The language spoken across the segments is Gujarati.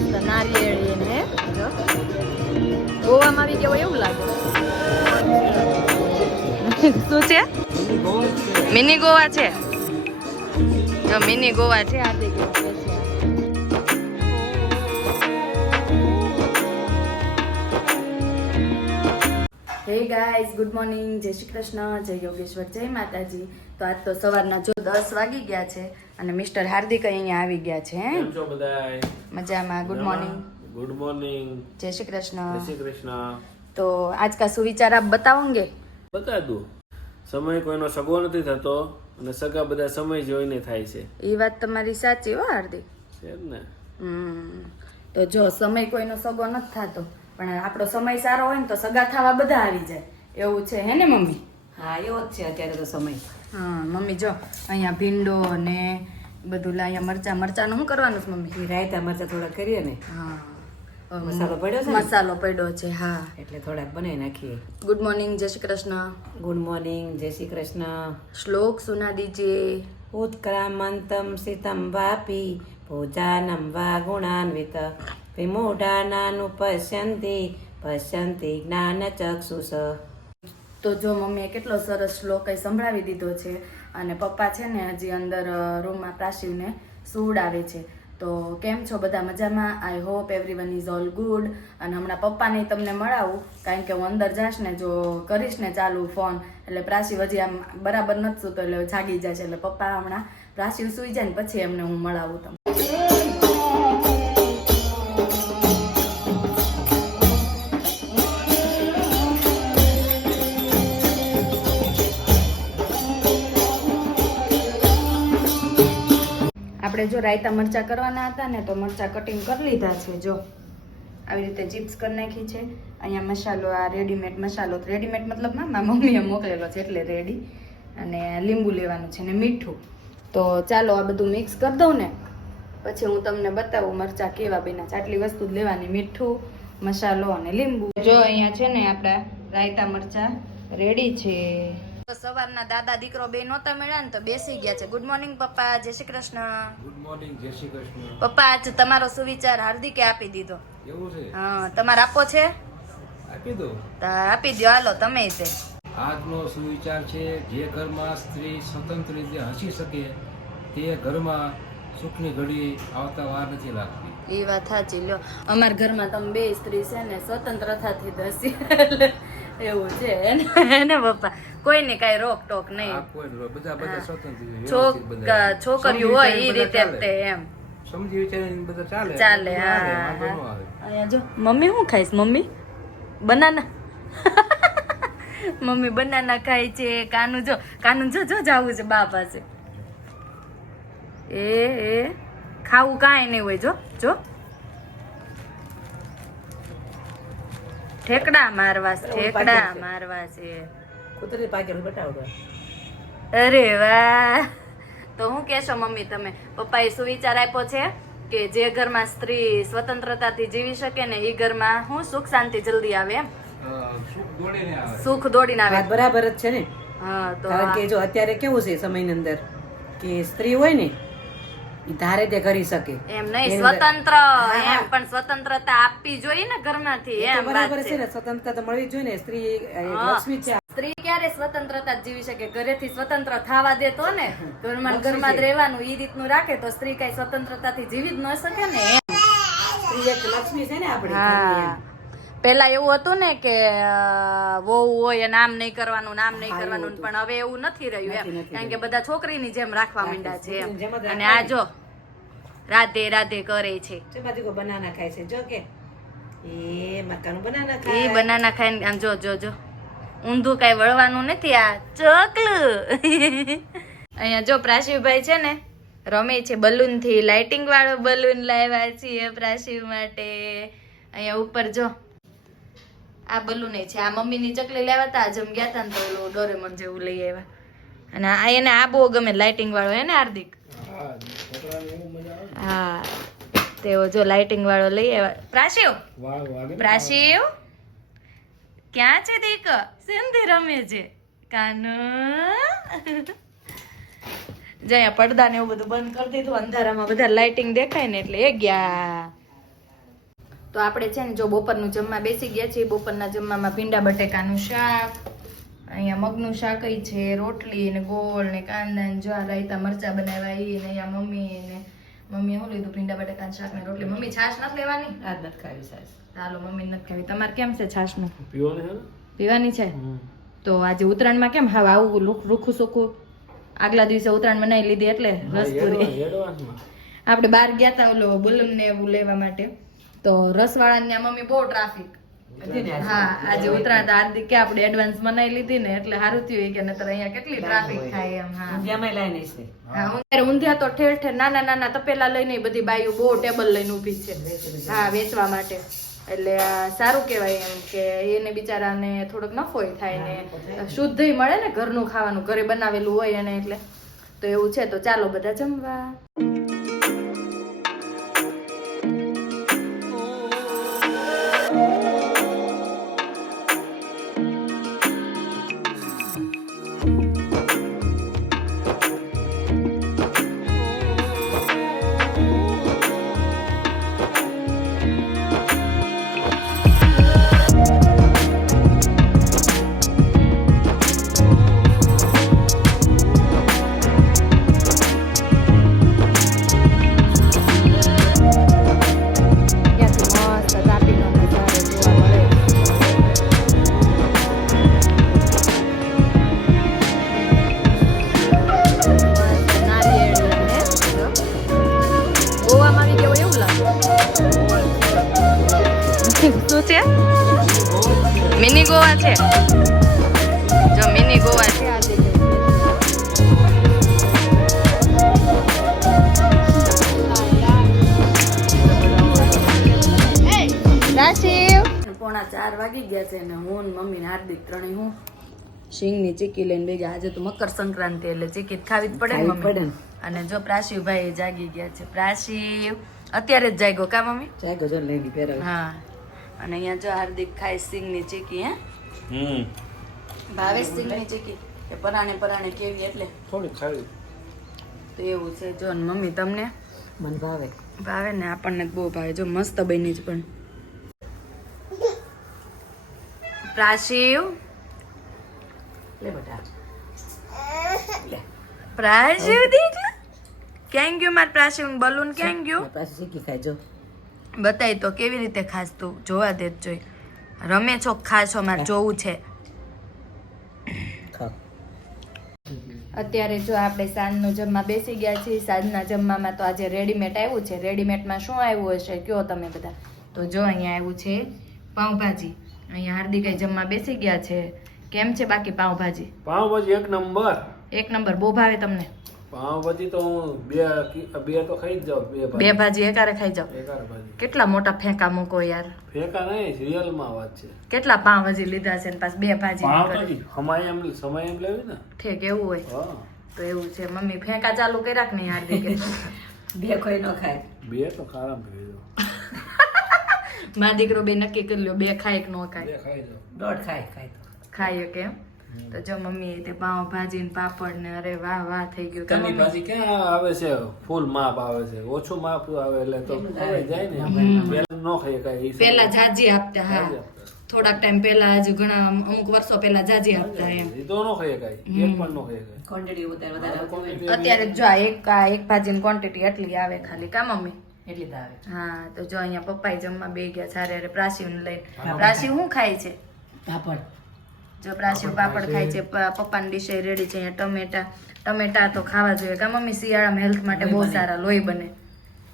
મસ્ત નારિયેળી ને જો. ગોવામાં આવી ગયા હોય એવું લાગે? શું છે? મિની ગોવા. છે? જો મિની ગોવા છે કહે હે ગાઈઝ ગુડ મોર્નિંગ. જય શ્રી કૃષ્ણ જય યોગેશ્વર જય માતાજી. તો આજ તો સવારના જો દસ વાગી ગયા છે અને મિસ્ટર હાર્દિક અહીંયા આવી ગયા છે મજામાં. Good morning. Good morning. જય શ્રી જય કૃષ્ણ શ્રી કૃષ્ણ. તો આજ કા સુવિચાર આપ બતાવોંગે બતા દો સમય કોઈનો સગો નથી થતો અને સગા બધા સમય જોઈને થાય છે. એ વાત તમારી સાચી હો હાર્દિક. છે ને. હમ. તો જો સમય કોઈનો સગો નથી થતો પણ આપણો સમય સારો હોય ને તો સગા થવા બધા આવી જાય. એવું છે હે ને મમ્મી? હા એવો જ છે અત્યારે તો સમય. હા મમ્મી જો અહીંયા ભીંડો ને બધું લા અહીંયા મરચા. મરચાનું શું કરવાનું છે મમ્મી? રાયતા મરચા થોડા કરીએ ને. હા. મસાલો પડ્યો છે મસાલો પડ્યો છે હા. એટલે થોડાક બનાવી નાખીએ. ગુડ મોર્નિંગ જય શ્રી કૃષ્ણ. ગુડ મોર્નિંગ જય શ્રી કૃષ્ણ. શ્લોક સુના દીજીએ ઉત્ક્રામંતમ સીતમ વાપી ભોજાનમ વા ગુણાન્વિત. વિમૂઢાનાનું પશ્યંતી, પશ્યંતિ જ્ઞાન ચક્ષુષ તો જો મમ્મીએ કેટલો સરસ શ્લોક અહીં સંભળાવી દીધો છે અને પપ્પા છે ને હજી અંદર રૂમમાં પ્રાશિવને સુવડાવે છે. તો કેમ છો બધા મજામાં? I hope everyone is all good અને હમણાં પપ્પાને તમને મળાવું, કારણ કે હું અંદર જાશ ને જો કરીશ ને ચાલુ ફોન, એટલે પ્રાશિવ હજી આમ બરાબર નથી સૂતો, એટલે જાગી જાય છે. એટલે પપ્પા હમણાં પ્રાશિવ સૂઈ જાય ને પછી એમને હું મળાવું તમને. આપણે જો રાયતા મરચાં કરવાના હતા ને તો મરચાં કટિંગ કરી લીધા છે, જો. આવી રીતે ચિપ્સ કરી નાખી છે. અહીંયા મસાલો, આ રેડીમેડ મસાલો. રેડીમેડ મતલબ ના, મારા મમ્મીએ મોકલેલો છે એટલે રેડી અને લીંબુ લેવાનું છે ને મીઠું. તો ચાલો આ બધું મિક્સ કરી દઉં ને. પછી હું તમને બતાવું મરચાં કેવા બન્યા છે. આટલી વસ્તુ લેવાની. મીઠું, મસાલો અને લીંબુ. જો અહીંયા છે ને આપણા રાયતા મરચાં રેડી છે. સવારના દાદા દીકરો બે નહોતા મળ્યા ને તો બેસી ગયા છે. ગુડ મોર્નિંગ પપ્પા. જય શ્રી કૃષ્ણ. ગુડ મોર્નિંગ જય શ્રી કૃષ્ણ. પપ્પા આજ તમારો સુવિચાર હાર્દિકે આપી દીધો. એવું છે? હા તમારે આપો છે? આપી દો. આપી દો હાલો તમે તે. આજનો સુવિચાર છે જે ઘરમાં સ્ત્રી સ્વતંત્ર રીતે હસી શકે તે ઘરમાં સુખની ઘડી આવતા વાર નથી લાગતી. એ વાત સાચી. લ્યો અમારા ઘરમાં તમે બે સ્ત્રી છે ને સ્વતંત્રતાથી દસી એવું છે ને પપ્પા? કોઈને કઈ રોક ટોક નહીં. છોકરીઓ હોય એ રીતે તે એમ. ચાલે. હા મમ્મી શું ખાઈશ મમ્મી? બનાના. મમ્મી બનાના ખાય છે કાનું જો કાનું જો જો જાવું છે બા પાસે. એ એ ખાવું કાંઈ નહીં હોય જો જો. ઠેકડા મારવા છે, ઠેકડા મારવા છે. કૂતરી પાકેલું બતાવો અરે વાહ. તો હું કહેશો મમ્મી તમે? પપ્પાએ સુવિચાર આપ્યો છે? કે જે ઘરમાં સ્ત્રી સ્વતંત્રતાથી જીવી શકે ને એ ઘરમાં હું સુખ શાંતિ જલ્દી આવે એમ? સુખ દોડીને આવે. સુખ દોડીને આવે. વાત બરાબર જ છે ને? હા તો કારણ કે જો અત્યારે કેવું છે સમયની અંદર કે સ્ત્રી હોય ને એ ધારે તે કરી શકે. એમ નહીં સ્વતંત્ર. એમ પણ સ્વતંત્રતા આપવી જોઈએ ને ઘરમાંથી એમ બરાબર છે. ને સ્વતંત્રતા મળવી જ જોઈએ ને સ્ત્રી લક્ષ્મી છે. સ્ત્રી ક્યારે સ્વતંત્રતા જીવી શકે? ઘરેથી સ્વતંત્ર થવા દેતો ને? ઘરમાં ઘરમાં જ રહેવાનું ઈ રીતનું રાખે તો સ્ત્રી કઈ સ્વતંત્રતાથી જીવી જ ન શકે ને સ્ત્રી એક લક્ષ્મી છે ને આપણી. પેલા એવું હતું ને કે વહુ હોય નામ નહીં કરવાનું નામ નહીં કરવાનું પણ હવે એવું નથી રહ્યું એમ. કારણ કે બધા છોકરીની જેમ રાખવા માંડ્યા છે એમ. અને આ જો રાધે રાધે કરે છે. બાજુ બનાના ખાય છે. જો કે એ મકાનું બનાના એ બનાના આમ જો જો જો. ઊંધું કઈ વળવાનું નથી આ ચોકલું. અહીંયા જો પ્રાશિવભાઈ છે ને રમે છે બલૂનથી લાઇટિંગ વાળો બલૂન લાવ્યા છીએ પ્રાશિવ માટે. અહીંયા ઉપર જો આ બલૂન છે. આ મમ્મીની ચકલી લેવા હતા આજ ગયા હતા ને તો ઓલું ડોરેમોન જેવું લઈ આવ્યા. અને આ એને આ બહુ ગમે લાઇટિંગ વાળો હે ને હાર્દિક? હા તેઓ જો લાઇટિંગ વાળો લઈ આવ્યા. પ્રાશિવ? પ્રાશિવ? ક્યાં છે દેખ? સિંધી રમે છે. કાનુ. જ અહીંયા પડદા ને એવું બધું બંધ કરી દીધું, અંધારામાં બધા લાઇટિંગ દેખાય ને એટલે એ ગયા. તો આપણે છે ને જો બપોરનું જમવા બેસી ગયા છીએ, બપોરના જમવામાં ભીંડા બટેકાનું શાક, અહીંયા મગનું શાક છે, રોટલી ને ગોળ ને કાંદા ને જો રાયતા, મરચા બનાવ્યા ને અહીંયા મમ્મી ને મમ્મીએ હું લીધું? ભીંડા બટેકાનું શાક ને રોટલી? મમ્મી છાશ નથી લેવાની? આજ નથી ખાવી છાશ. ચાલો મમ્મી નથી ખાવી. તમારે કેમ છે છાશનું પીવાની ને? પીવાની છે? તો આજે ઉત્તરાયણમાં કેમ હવે આવું રૂખું સુખું આગલા દિવસે ઉત્તરાયણ બનાવી લીધી એટલે રસ પૂરી આપણે બહાર ગયા હતા ઓલો બુલમ ને એવું લેવા માટે. તો રસવાળા ત્યાં મમ્મી બહુ ટ્રાફિક ને. હા આજે ઉત્તરાયણ તો કે આપણે એડવાન્સ મનાઈ લીધી ને એટલે સારું થયું કે નતર અહીંયા કેટલી ટ્રાફિક થાય એમ હા. ઊંધિયામાંય લાઈને છે હા ઊંધિયા ઊંધિયા તો ઠેર ઠેર નાના નાના તપેલા લઈને બધી બાઈઓ બહુ ટેબલ લઈને ઊભી છે. હા વેચવા માટે. એટલે સારું કહેવાય એમ કે એને બિચારાને થોડોક નફોય થાય ને. શુદ્ધ મળે ને ઘરનું ખાવાનું ઘરે બનાવેલું હોય એને એટલે. તો એવું છે તો ચાલો બધા જમવા. ગોવા છે. જો મિની ગોવા છે. પોણા ચાર વાગી ગયા છે ને હું મમ્મી હાર્દિક ત્રણેય હું સિંગની ચીકી લઈને ભેગા આજે તો મકર સંક્રાંતિ એટલે ચીકી ખાવી જ પડે ને પડે અને જો પ્રાશિવભાઈ જાગી ગયા છે. પ્રાશિવ અત્યારે જ જાગ્યો કા મમ્મી? ચાય ગજર લઈને પહેરાવી હા. અને અહીંયા જો હાર્દિક ખાય સિંગની ચીકી હે? હમ. ભાવે ચીકી કે પરાણે પરાણે કેવી એટલે? થોડી ખાવી. તો એવું છે. જો ને મમ્મી તમને? મને ભાવે. ભાવે ને આપણને બહુ ભાવે. જો મસ્ત બની જ પણ. પ્રાશિવ? લે બેટા. લે. પ્રાશિવ દીકરા ક્યાં ગયું માર પ્રાશિવ? બલૂન ક્યાં ગયું? શીખી ખાય જો. બતાય તો કેવી રીતે ખાસ તું? જોવા દે જ જોઈ. રમે છો ખાશો મારે જોવું છે. અત્યારે જો આપણે સાંજનું જમવા બેસી ગયા છીએ સાંજના જમવામાં તો આજે રેડીમેડ આવ્યું છે. રેડીમેડમાં શું આવ્યું હશે કયો તમે બધા? તો જો અહીંયા આવ્યું છે પાઉંભાજી. અહીંયા હાર્દિકાઈ જમવા બેસી ગયા છે. કેમ છે બાકી પાઉંભાજી? પાઉંભાજી એક નંબર. એક નંબર બહુ ભાવે તમને? પાવભાજી તો હું બે બે તો ખાઈ જ જાઉં બે બે ભાજી એકારે ખાઈ જાવ એકારે ભાજી. કેટલા મોટા ફેંકા મૂકો યાર? ફેંકા નહીં સિરિયલમાં વાત છે. કેટલા પાવભાજી લીધા છે ને પાસ બે ભાજી પાવભાજી તો સમય એમ સમય એમ લેવી ને? ઠીક એવું હોય. હા. તો એવું છે. મમ્મી ફેંકા ચાલુ કર્યા કે નહીં હાર્દિકે? બે કોઈ નો ખાય. બે તો ખારા પી દો. મારા દીકરો બે નક્કી કરી લ્યો બે ખાય કે નો ખાય? બે ખાઈ જાઓ. દોઢ ખાય ખાય ખાય ખાઈએ કેમ તો જો મમ્મી તે પાઉં ભાજી ને પાપડ ને અરે વાહ વાહ થઈ ગયું. કે ભાજી ક્યાં આવે છે? ફૂલ માપ આવે છે. ઓછું માપ આવે એટલે તો ખવાઈ જાય. ને. પેલા ન ખાઈએ કાંઈ પેલા જાજી આપતા હા. થોડાક ટાઈમ પહેલા હજુ ઘણા અમુક વર્ષો પહેલા જાજી આપતા એમ. તો નો ખાઈ કાંઈ. એક પણ નો ખાઈ કાંઈ. ક્વોન્ટિટી વધારે અત્યારે જો એક આ એક ભાજીની ક્વોન્ટિટી એટલી આવે ખાલી. કા મમ્મી? એટલી આવે. હા તો જો અહીંયા પપ્પાએ જમવા બે ગયા સારે અરે પ્રાસીવને લઈને. પ્રાસી શું ખાય છે? પાપડ. જો પાપડ ખાય છે પપ્પાની ડીશે રેડી છે અહીંયા ટમેટા ટમેટા તો ખાવા જોઈએ. કે મમ્મી શિયાળામાં હેલ્થ માટે બહુ સારા લોહી બને.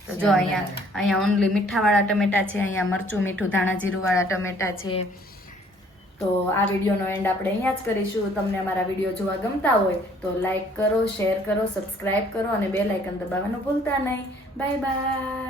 તો જો અહીંયા અહીંયા ઓનલી મીઠાવાળા ટમેટા છે અહીંયા મરચું મીઠું ધાણા જીરુંવાળા ટમેટા છે. તો આ વિડીયોનો એન્ડ આપણે અહીંયા જ કરીશું. તમને અમારા વીડિયો જોવા ગમતા હોય તો લાઇક કરો શેર કરો સબસ્ક્રાઇબ કરો અને બે લાઇકન દબાવવાનું ભૂલતા નહીં. Bye bye